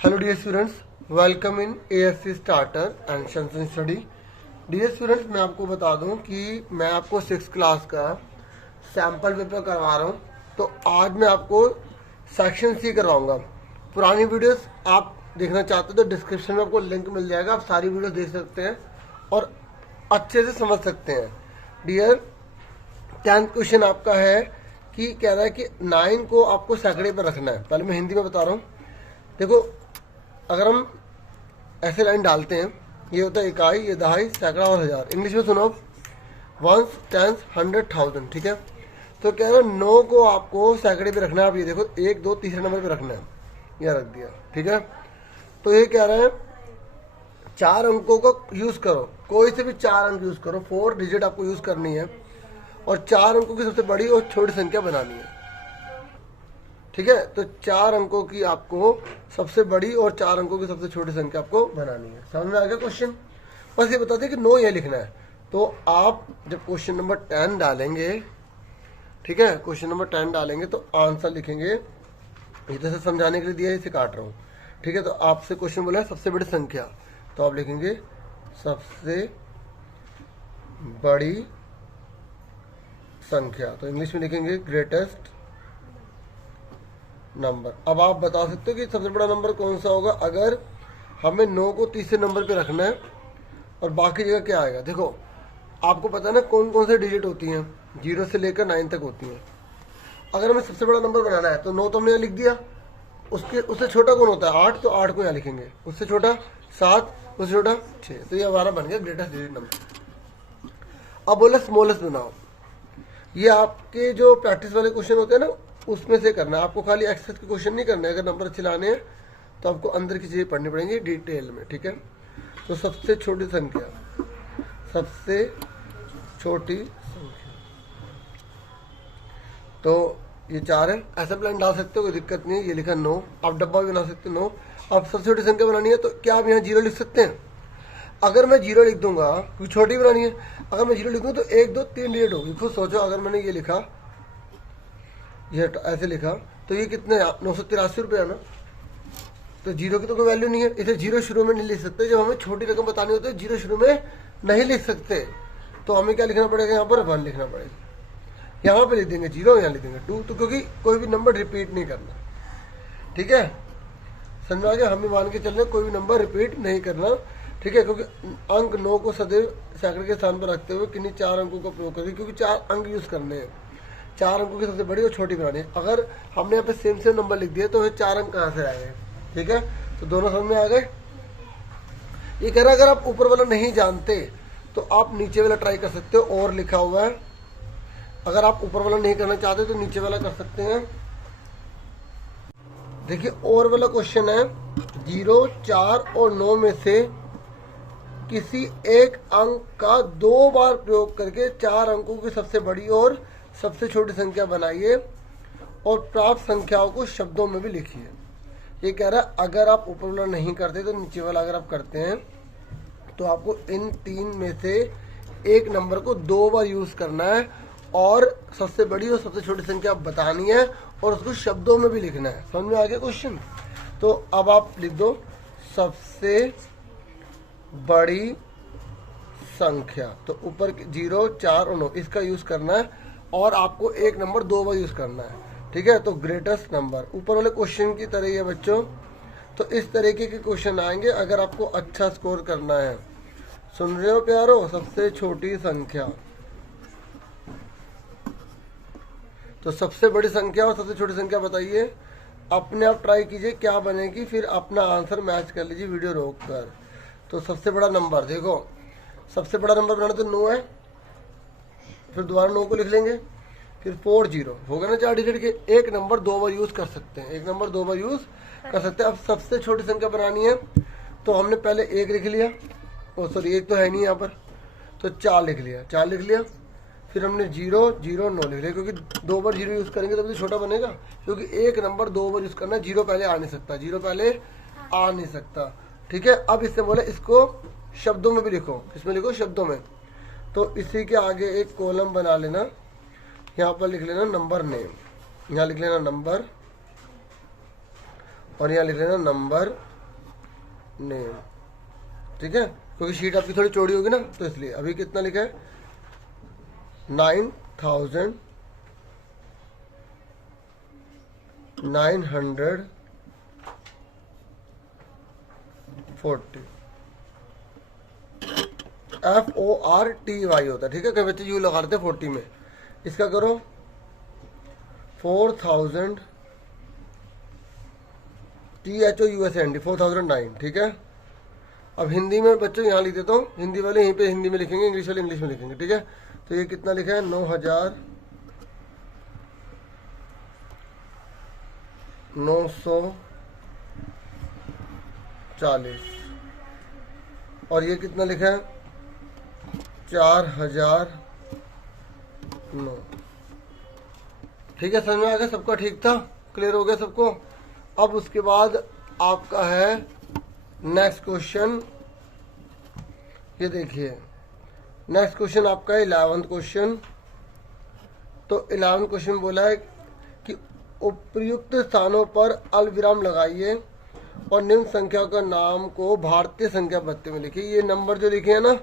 Hello dear students, welcome in ASC starter and session study. Dear students, मैं आपको बता दूं कि मैं आपको 6th क्लास का सैम्पल पेपर करवा रहा हूं। तो आज मैं आपको सेक्शन सी करवाऊंगा। पुरानी वीडियोस आप देखना चाहते हो तो डिस्क्रिप्शन में आपको लिंक मिल जाएगा, आप सारी वीडियो देख सकते हैं और अच्छे से समझ सकते हैं। डियर 10th क्वेश्चन आपका है कि कह रहा है कि 9 को आपको सैकड़े पर रखना है। पहले मैं हिंदी में बता रहा हूँ। देखो, अगर हम ऐसे लाइन डालते हैं, ये होता है इकाई, ये दहाई, सैकड़ा और हजार। इंग्लिश में सुनो, वंस, टेंस, 100, 1000। ठीक है, तो कह रहा है 9 को आपको सैकड़े पे रखना है। आप ये देखो 1, 2, तीसरे नंबर पे रखना है, यह रख दिया। ठीक है, तो ये कह रहा है 4 अंकों का यूज करो, कोई से भी 4 अंक यूज करो, 4 डिजिट आपको यूज करनी है और 4 अंकों की सबसे बड़ी और छोटी संख्या बनानी है। ठीक है, तो 4 अंकों की आपको सबसे बड़ी और 4 अंकों की सबसे छोटी संख्या आपको बनानी है। समझ में आ गया क्वेश्चन? बस ये बता दें कि 9 ये लिखना है। तो आप जब क्वेश्चन नंबर 10 डालेंगे, ठीक है, क्वेश्चन नंबर 10 डालेंगे तो आंसर लिखेंगे। ये तो समझाने के लिए दिया है, इसे काट रहा हूँ। ठीक है, तो आपसे क्वेश्चन बोला है सबसे बड़ी संख्या, तो आप लिखेंगे सबसे बड़ी संख्या। तो इंग्लिश में लिखेंगे ग्रेटेस्ट नंबर। अब आप बता सकते हो कि सबसे बड़ा नंबर कौन सा होगा। अगर हमें 9 को तीसरे नंबर पे रखना है और बाकी जगह क्या आएगा, देखो आपको पता है ना कौन कौन से डिजिट होती हैं, 0 से लेकर 9 तक होती हैं। अगर हमें सबसे बड़ा नंबर बनाना है तो 9 तो हमने यहाँ लिख दिया, उससे छोटा कौन होता है 8, तो 8 को यहाँ लिखेंगे, उससे छोटा 7, उससे छोटा 6, तो ये हमारा बन गया ग्रेटेस्ट डिजिट नंबर। अब बोला स्मॉलेस्ट बनाओ। ये आपके जो प्रैक्टिस वाले क्वेश्चन होते हैं ना, उसमें से करना है आपको। खाली एक्सेस के क्वेश्चन नहीं करने। अगर नंबर अच्छे लाने हैं तो आपको अंदर की चीजें पढ़नी पड़ेंगी डिटेल में। ठीक है, तो सबसे छोटी संख्या, सबसे छोटी संख्या, तो ये 4 है। ऐसा प्लान डाल सकते हो, कोई दिक्कत नहीं है। ये लिखा 9, आप डब्बा भी बना सकते हो 9। अब सबसे छोटी संख्या बनानी है तो क्या आप यहाँ 0 लिख सकते हैं? अगर मैं 0 लिख दूंगा, क्योंकि छोटी बनानी है, अगर मैं 0 लिखूँ तो 1, 2, 3 डिजिट होगी। खुद सोचो, अगर मैंने ये लिखा, ये ऐसे लिखा, तो ये कितने 983 रुपये है ना। तो 0 की तो कोई वैल्यू नहीं है, इसे 0 शुरू में नहीं लिख सकते। जब हमें छोटी रकम बतानी होती है 0 शुरू में नहीं लिख सकते, तो हमें क्या लिखना पड़ेगा, यहाँ पर 1 लिखना पड़ेगा। यहाँ पे लिख देंगे 0, यहाँ लिख देंगे 2, तो क्योंकि कोई भी नंबर रिपीट नहीं करना। ठीक है, समझ में आ गया? हमें मान के चलना कोई भी नंबर रिपीट नहीं करना। ठीक है, क्योंकि अंक 9 को सदैव सैकड़े के स्थान पर रखते हुए किन्हीं 4 अंकों का प्रयोग करें, क्योंकि 4 अंक यूज करने हैं। 4 अंकों की सबसे बड़ी और छोटी बनानी है। अगर हमने यहाँ पे सेम नंबर लिख दिया तो 4 अंक कहाँ से आए? ठीक है, तो दोनों समझ में आ गए। ये कह रहा है अगर आप ऊपर वाला नहीं जानते तो आप नीचे वाला ट्राई कर सकते हो, और लिखा हुआ है। अगर आप ऊपर वाला नहीं करना चाहते तो नीचे वाला कर सकते हैं। देखिए, और वाला क्वेश्चन है 0, 4 और 9 में से किसी एक अंक का 2 बार प्रयोग करके 4 अंकों की सबसे बड़ी और सबसे छोटी संख्या बनाइए और प्राप्त संख्याओं को शब्दों में भी लिखिए। ये कह रहा है अगर आप ऊपर वाला नहीं करते तो नीचे वाला अगर आप करते हैं तो आपको इन 3 में से एक नंबर को 2 बार यूज करना है और सबसे बड़ी और सबसे छोटी संख्या बतानी है और उसको शब्दों में भी लिखना है। समझ में आ गया क्वेश्चन? तो अब आप लिख दो सबसे बड़ी संख्या, तो ऊपर 0, 4 और 9 इसका यूज करना है और आपको एक नंबर 2 बार यूज करना है। ठीक है, तो ग्रेटेस्ट नंबर ऊपर वाले क्वेश्चन की तरह ही है बच्चों। तो इस तरीके के क्वेश्चन आएंगे अगर आपको अच्छा स्कोर करना है। सुन रहे हो प्यारो? सबसे छोटी संख्या, तो सबसे बड़ी संख्या और सबसे छोटी संख्या बताइए। अपने आप ट्राई कीजिए क्या बनेगी, फिर अपना आंसर मैच कर लीजिए वीडियो रोक कर। तो सबसे बड़ा नंबर देखो, सबसे बड़ा नंबर बनाना तो 9 है, फिर दोबारा 9 को लिख लेंगे, फिर 4 0 होगा ना 4 डिजिट के। एक नंबर 2 बार यूज कर सकते हैं, एक नंबर 2 बार यूज कर सकते हैं। अब सबसे छोटी संख्या बनानी है तो हमने पहले 1 लिख लिया, ओ सॉरी 1 तो है नहीं यहाँ पर, तो 4 लिख लिया, 4 लिख लिया। फिर हमने 0, 0, 9 लिख लिया, क्योंकि 2 बार 0 यूज करेंगे तभी तो छोटा बनेगा। क्योंकि एक नंबर 2 बार यूज करना है, 0 पहले आ नहीं सकता, 0 पहले आ नहीं सकता। ठीक है, अब इससे बोले इसको शब्दों में भी लिखो। किसमें लिखो? शब्दों में। तो इसी के आगे एक कॉलम बना लेना, यहाँ पर लिख लेना नंबर नेम, यहाँ लिख लेना नंबर और यहाँ लिख लेना नंबर नेम, ठीक है, क्योंकि शीट आपकी थोड़ी चौड़ी होगी ना, तो इसलिए। अभी कितना लिखा है 9,940 FORTY होता है, ठीक है, कई बच्चे यू लगा देते 40 में। इसका करो 4000 THOUSAND 4009, ठीक है। अब हिंदी में बच्चों यहाँ लिख देता हूँ, हिंदी वाले यहीं पे हिंदी में लिखेंगे, इंग्लिश वाले इंग्लिश में लिखेंगे, ठीक है। तो ये कितना लिखा है 9,940 और ये कितना लिखा है 4,009, ठीक है। समझ में आ गया सबका, ठीक था, क्लियर हो गया सबको। अब उसके बाद आपका है नेक्स्ट क्वेश्चन, ये देखिए नेक्स्ट क्वेश्चन आपका 11th क्वेश्चन। तो 11th क्वेश्चन बोला है कि उपयुक्त स्थानों पर अल्पविराम लगाइए और निम्न संख्या का नाम को भारतीय संख्या पत्ते में लिखिए। ये नंबर जो लिखे हैं ना,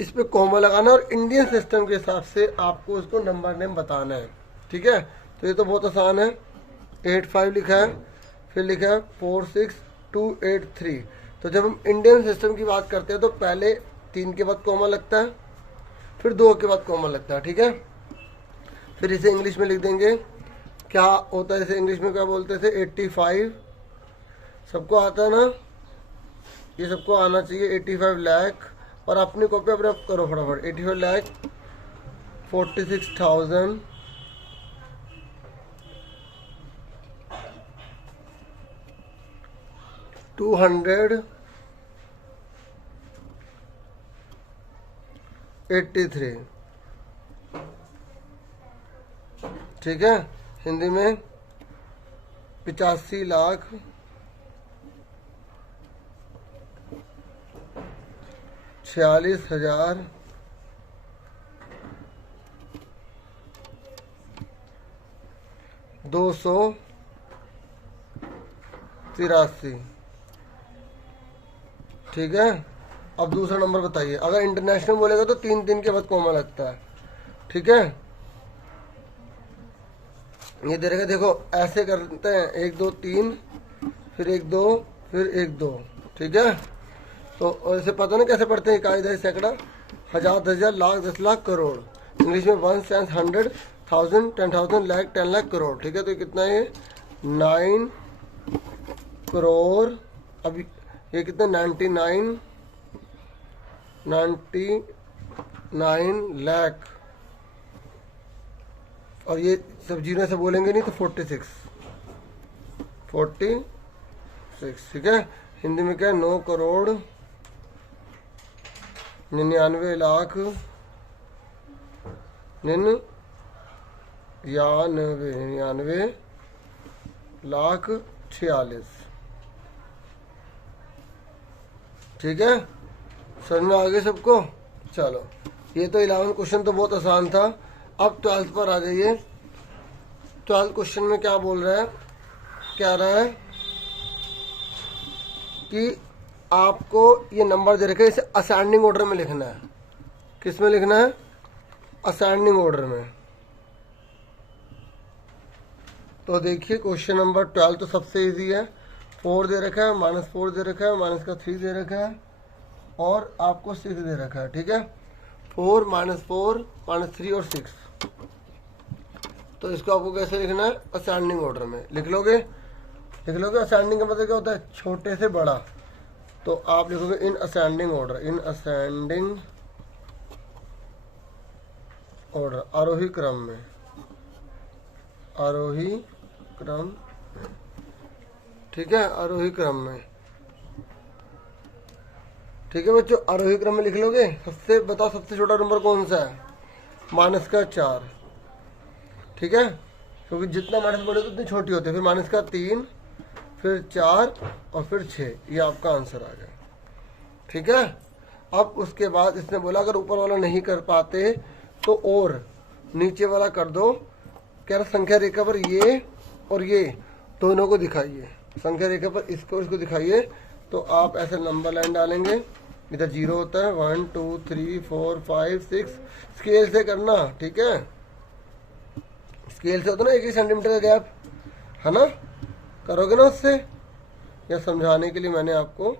इस पे कॉमा लगाना और इंडियन सिस्टम के हिसाब से आपको उसको नंबर नेम बताना है, ठीक है। तो ये तो बहुत आसान है। 85 लिखा है, फिर लिखा है 46283। तो जब हम इंडियन सिस्टम की बात करते हैं तो पहले 3 के बाद कॉमा लगता है, फिर 2 के बाद कॉमा लगता है, ठीक है। फिर इसे इंग्लिश में लिख देंगे, क्या होता है इसे इंग्लिश में क्या बोलते थे 85, सबको आता है ना, ये सबको आना चाहिए 85 लाख। और अपनी कॉपी अपने करो फटाफट, 85 लाख 46,000 283, ठीक है। हिंदी में 85,46,000 283, ठीक है। अब दूसरा नंबर बताइए, अगर इंटरनेशनल बोलेगा तो 3 के बाद कॉमा लगता है, ठीक है। ये दे रहेगा, देखो ऐसे करते हैं 1 2 3, फिर 1 2, फिर 1 2, ठीक है। तो ऐसे पता ना कैसे पढ़ते हैं, इकाई सैकड़ा, 1000 10,000 लाख 10 लाख करोड़, इंग्लिश में 1 cent 100 1000 10,000 लाख 10 लाख करोड़, ठीक है। तो कितना है 9 करोड़। अब ये कितना 99 लाख, और ये सब जीरो से बोलेंगे नहीं तो 46, ठीक है। हिंदी में क्या है 9 करोड़ 99 लाख 99 लाख 46, ठीक है। समझ में आ गए सबको। चलो ये तो 11 क्वेश्चन तो बहुत आसान था। अब 12th पर आ जाइए। 12th क्वेश्चन में क्या बोल रहा है, क्या रहा है कि आपको ये नंबर दे रखे, इसे असेंडिंग ऑर्डर में लिखना है। किस में लिखना है, असेंडिंग ऑर्डर में। तो देखिए क्वेश्चन नंबर 12 तो सबसे इजी है। 4 दे रखा है, -4 दे रखा है, माइनस का 3 दे रखा है और आपको 6 दे रखा है, ठीक है। 4 -4 -3 और 6। तो इसको आपको कैसे लिखना है, असेंडिंग ऑर्डर में लिख लोगे। असेंडिंग का मतलब क्या होता है, छोटे से बड़ा। तो आप लिखोगे in ascending order, in ascending order, आरोही क्रम में, आरोही क्रम, ठीक है, आरोही क्रम में, ठीक है बच्चों। आरोही क्रम में लिख लोगे। सबसे बताओ सबसे छोटा नंबर कौन सा है, -4, ठीक है, क्योंकि जितना माइनस बढ़े उतनी छोटी होती है। फिर -3, फिर 4 और फिर 6, ये आपका आंसर आ गया, ठीक है। अब उसके बाद इसने बोला अगर ऊपर वाला नहीं कर पाते तो और नीचे वाला कर दो। कह रहा संख्या रेखा पर ये और ये दोनों को दिखाइए, संख्या रेखा पर इसको इसको दिखाइए। तो आप ऐसे नंबर लाइन डालेंगे, इधर 0 होता है, 1 2 3 4 5 6, स्केल से करना, ठीक है। स्केल से होता ना 1 सेंटीमीटर का गैप, है ना, करोगे ना उससे। या समझाने के लिए मैंने आपको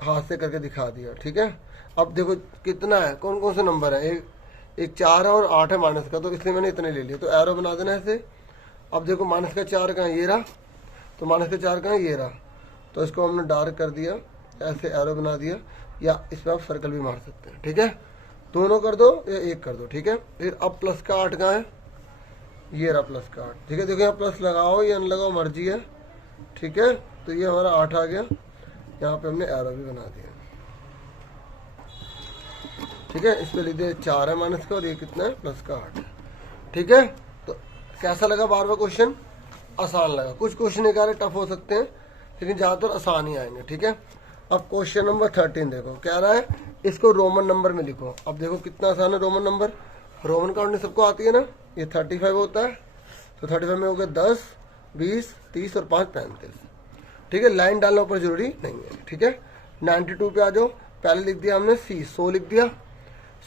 हाथ से करके दिखा दिया, ठीक है। अब देखो कितना है, कौन कौन से नंबर है, एक 4 है और 8 है माइनस का, तो इसलिए मैंने इतने ले लिए। तो एरो बना देना ऐसे। अब देखो माइनस का 4 कहाँ है, ये रहा, तो माइनस का 4 कहाँ है, ये रहा, तो इसको हमने डार्क कर दिया, ऐसे एरो बना दिया, या इस पर आप सर्कल भी मार सकते हैं, ठीक है। दोनों कर दो या एक कर दो, ठीक है। फिर अब प्लस का 8 कहाँ है, ये रहा प्लस का 8, ठीक है। देखो यहाँ प्लस लगाओ या न लगाओ मर्जी है, ठीक है। तो ये हमारा 8 आ गया, यहाँ पे हमने एरो भी बना दिया, ठीक है। इस पे लिख दे 4 है माइनस का, और ये कितना है, प्लस का 8 है, ठीक है। तो कैसा लगा 12वां क्वेश्चन, आसान लगा। कुछ क्वेश्चन एक आधे टफ हो सकते हैं, लेकिन ज़्यादातर आसान ही आएंगे, ठीक है। अब क्वेश्चन नंबर 13 देखो, कह रहा है इसको रोमन नंबर में लिखो। अब देखो कितना आसान है रोमन नंबर, रोमन काउंटिंग सबको आती है ना। ये 35 होता है, तो 35 में हो गया 10 20 30 और 5 35, ठीक है। लाइन डालना ऊपर जरूरी नहीं है, ठीक है। 92 पे आ जाओ, पहले लिख दिया हमने C, 100 लिख दिया,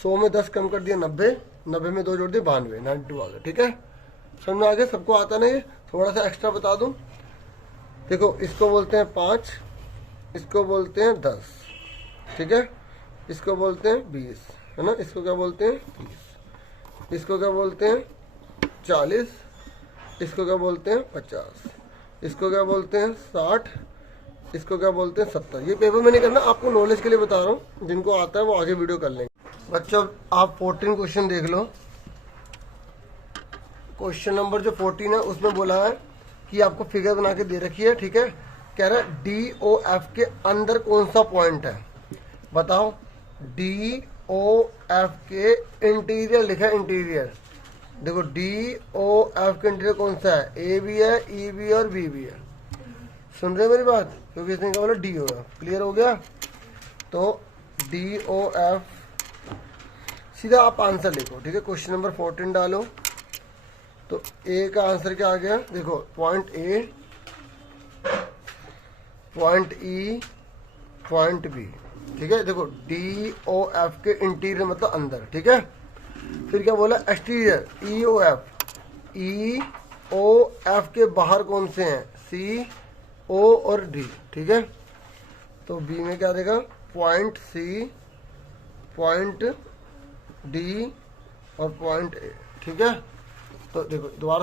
100 में 10 कम कर दिया 90, 90 में 2 जोड़ दिए 92, 92 आ गया, ठीक है। समझ में आ गया, सबको आता नहीं, थोड़ा सा एक्स्ट्रा बता दूं। देखो इसको बोलते हैं 5, इसको बोलते हैं 10, ठीक है। इसको बोलते हैं 20, है ना। इसको क्या बोलते हैं 30, इसको क्या बोलते हैं 40, इसको क्या बोलते हैं 50, इसको क्या बोलते हैं 60, इसको क्या बोलते हैं 70। ये पेपर में नहीं करना, आपको नॉलेज के लिए बता रहा हूँ, जिनको आता है वो आगे वीडियो कर लेंगे। बच्चों आप 14 क्वेश्चन देख लो। क्वेश्चन नंबर जो 14 है उसमें बोला है कि आपको फिगर बना के दे रखी है, ठीक है। कह रहा है DOF के अंदर कौन सा पॉइंट है, बताओ। DOF के इंटीरियर लिखा है, इंटीरियर। देखो DOF के इंटीरियर कौन सा है, A भी है, E भी है और B भी है। सुन रहे मेरी बात, क्योंकि इसने क्या बोला DOF, क्लियर हो गया। तो DOF सीधा आप आंसर लिखो, ठीक है। क्वेश्चन नंबर 14 डालो, तो A का आंसर क्या आ गया, देखो point A, point E, point B, ठीक है। देखो DOF के इंटीरियर मतलब अंदर, ठीक है। फिर क्या बोला, एक्सटीरियर EOF के बाहर कौन से हैं, C, O और D, ठीक है। तो B में क्या देगा, पॉइंट C, पॉइंट D और पॉइंट A, ठीक है। तो देखो दोबारा